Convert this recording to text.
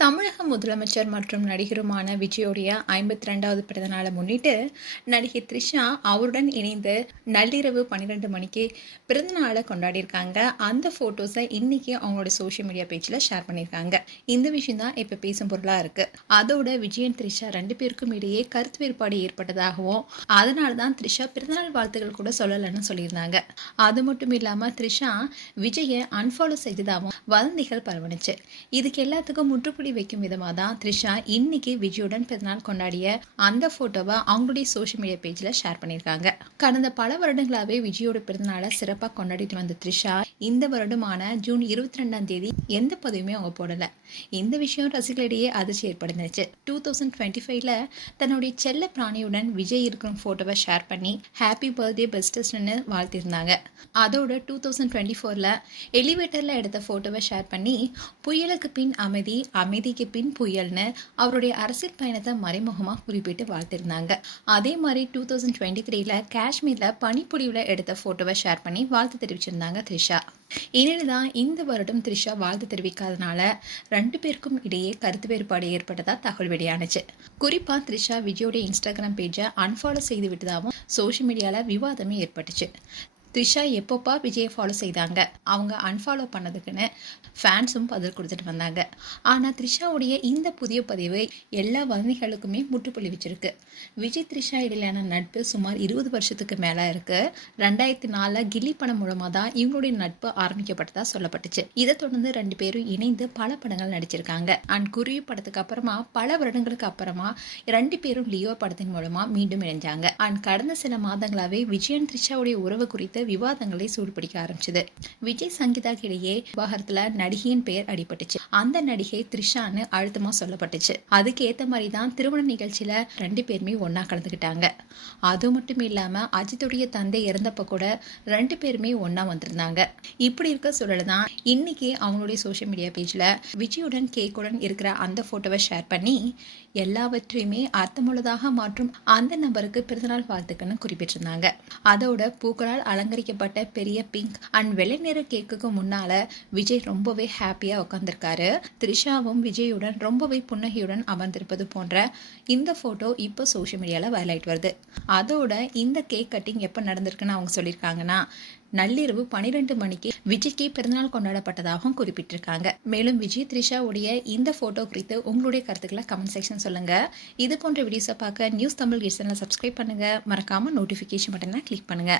தமிழக முதலமைச்சர் மற்றும் நடிகருமான விஜயோடைய 52வது பிறந்தநாளை முன்னிட்டு நடிகை த்ரிஷா அவருடன் இணைந்து நள்ளிரவு 12 மணிக்கு பிறந்தநாளை கொண்டாடியிருக்காங்க. அந்த ஃபோட்டோஸை இன்னைக்கு அவங்களோட சோஷியல் மீடியா பேஜில் ஷேர் பண்ணியிருக்காங்க. இந்த விஷயம் தான் இப்போ பேசும் பொருளாக இருக்குது. அதோட விஜயன் த்ரிஷா 2 பேருக்கும் இடையே கருத்து வேறுபாடு ஏற்பட்டதாகவும் அதனால தான் த்ரிஷா பிறந்தநாள் வாழ்த்துக்கள் கூட சொல்லலைன்னு சொல்லியிருந்தாங்க. அது மட்டும் இல்லாமல் த்ரிஷா விஜயை அன்ஃபாலோ செய்ததாகவும் வதந்திகள் பரவணுச்சு. இதுக்கு எல்லாத்துக்கும் முற்றுப்புள்ளி வைக்கும் விதமாக தான் த்ரிஷா இன்னைக்கு விஜயுடன் பிறந்தநாள் கொண்டாடிய அந்த போட்டோவை அவங்களுடைய சோஷியல் மீடியா பேஜில் ஷேர் பண்ணியிருக்காங்க. கடந்த பல வருடங்களாகவே விஜயோட பிறந்தநாளை சிறப்பாக கொண்டாடிட்டு வந்த த்ரிஷா இந்த வருடமான ஜூன் 22ஆம் தேதி எந்த பதிவுமே அவங்க போடல. இந்த விஷயம் ரசிகர்களிடையே அதிர்ச்சி ஏற்படுத்துச்சு. 2025ல தன்னுடைய செல்ல பிராணியுடன் விஜய் இருக்கும் போட்டோவை ஷேர் பண்ணி ஹாப்பி பர்த்டே பெஸ்டஸ்ட்னு வாழ்த்திருந்தாங்க. அதோட 2024ல எலிவேட்டர்ல எடுத்த போட்டோவை ஷேர் பண்ணி புயலுக்கு பின் அமைதி, அமைதிக்கு பின் புயல்னு அவருடைய அரசியல் பயணத்தை மறைமுகமாக குறிப்பிட்டு வாழ்த்திருந்தாங்க. அதே மாதிரி 2023ல காஷ்மீர்ல பனிப்பொழிவுல எடுத்த போட்டோவை ஷேர் பண்ணி வாழ்த்து தெரிவிச்சிருந்தாங்க த்ரிஷா. இனிதான் தான் இந்த வருடம் த்ரிஷா வாழ்த்து தெரிவிக்காதனால 2 பேருக்கும் இடையே கருத்து வேறுபாடு ஏற்பட்டதா தகவல் வெளியானுச்சு. குறிப்பா த்ரிஷா விஜயோட இன்ஸ்டாகிராம் பேஜை அன்ஃபாலோ செய்து விட்டதாகவும் சோஷியல் மீடியால விவாதமே ஏற்பட்டுச்சு. த்ரிஷா எப்பப்பா விஜயை ஃபாலோ செய்தாங்க, அவங்க அன்ஃபாலோ பண்ணதுக்குன்னு ஃபேன்ஸும் பதில் கொடுத்துட்டு வந்தாங்க. ஆனால் த்ரிஷாவுடைய இந்த புதிய பதிவு எல்லா வதந்திகளுக்குமே முற்றுப்புள்ளி வச்சிருக்கு. விஜய் த்ரிஷா இடையிலான நட்பு சுமார் 20 வருஷத்துக்கு மேலே இருக்கு. 2004 கில்லி படம் மூலமாக தான் இவங்களுடைய நட்பு ஆரம்பிக்கப்பட்டதா சொல்லப்பட்டுச்சு. இதை தொடர்ந்து 2 பேரும் இணைந்து பல படங்கள் நடிச்சிருக்காங்க. அண்ட் குருவி படத்துக்கு அப்புறமா பல வருடங்களுக்கு அப்புறமா 2 பேரும் லியோ படத்தின் மூலமா மீண்டும் இணைஞ்சாங்க. அண்ட் கடந்த சில மாதங்களாவே விஜயன் த்ரிஷாவுடைய உறவு குறித்து விவாதங்களை சூடுபிடிக்க ஆரம்பிச்சது. விஜய் சங்கீதாக்கு இடையே விவாகரத்துல நடிகையின் பெயர் அடிபட்டுச்சு. அந்த நடிகை த்ரிஷான்னு அழுத்தமா சொல்லப்பட்டுச்சு. அதுக்கு ஏத்த மாதிரி தான் திருமண நிகழ்ச்சியில 2 பேருமே ஒன்னா கலந்துக்கிட்டாங்க. அது மட்டும் இல்லாம அஜித்துடைய தந்தை இறந்தப்ப கூட 2 பேருமே ஒன்னா வந்திருந்தாங்க. இப்படி இருக்க சொல்லதான் இன்னைக்கு அவங்களுடைய சோஷியல் மீடியா பேஜ்ல விஜயுடன் கேக்குடன் இருக்கிற அந்த போட்டோவை ஷேர் பண்ணி எல்லாவற்றையுமே அர்த்தமுள்ளதாக மாற்றும் அந்த நபருக்கு பிறந்தநாள் வாழ்த்துக்கள்னு குறிப்பிட்டிருந்தாங்க. அதோட பூக்களால் அலங்கரிக்கப்பட்ட பெரிய பிங்க் அண்ட் வெள்ளை நிற கேக்குக்கு முன்னால விஜய் ரொம்பவே ஹாப்பியா உட்கார்ந்திருக்காரு. த்ரிஷாவும் விஜயுடன் ரொம்பவே புன்னகையுடன் அமர்ந்திருப்பது போன்ற இந்த போட்டோ இப்போ சோஷியல் மீடியால வைரல் ஆயிட்டு வருது. அதோட இந்த கேக் கட்டிங் எப்ப நடந்திருக்குன்னு அவங்க சொல்லியிருக்காங்கன்னா நள்ளிரவு 12 மணிக்கு விஜய்க்கு பிறந்தநாள் கொண்டாடப்பட்டதாகவும் குறிப்பிட்டிருக்காங்க. மேலும் விஜய் த்ரிஷாவுடைய இந்த போட்டோ குறித்து உங்களுடைய கருத்துக்களை கமெண்ட் செக்ஷன் சொல்லுங்க. இது போன்ற வீடியோஸை பார்க்க நியூஸ் தமிழ் சேனலை சப்ஸ்கிரைப் பண்ணுங்க. மறக்காம நோட்டிபிகேஷன் பட்டனை கிளிக் பண்ணுங்க.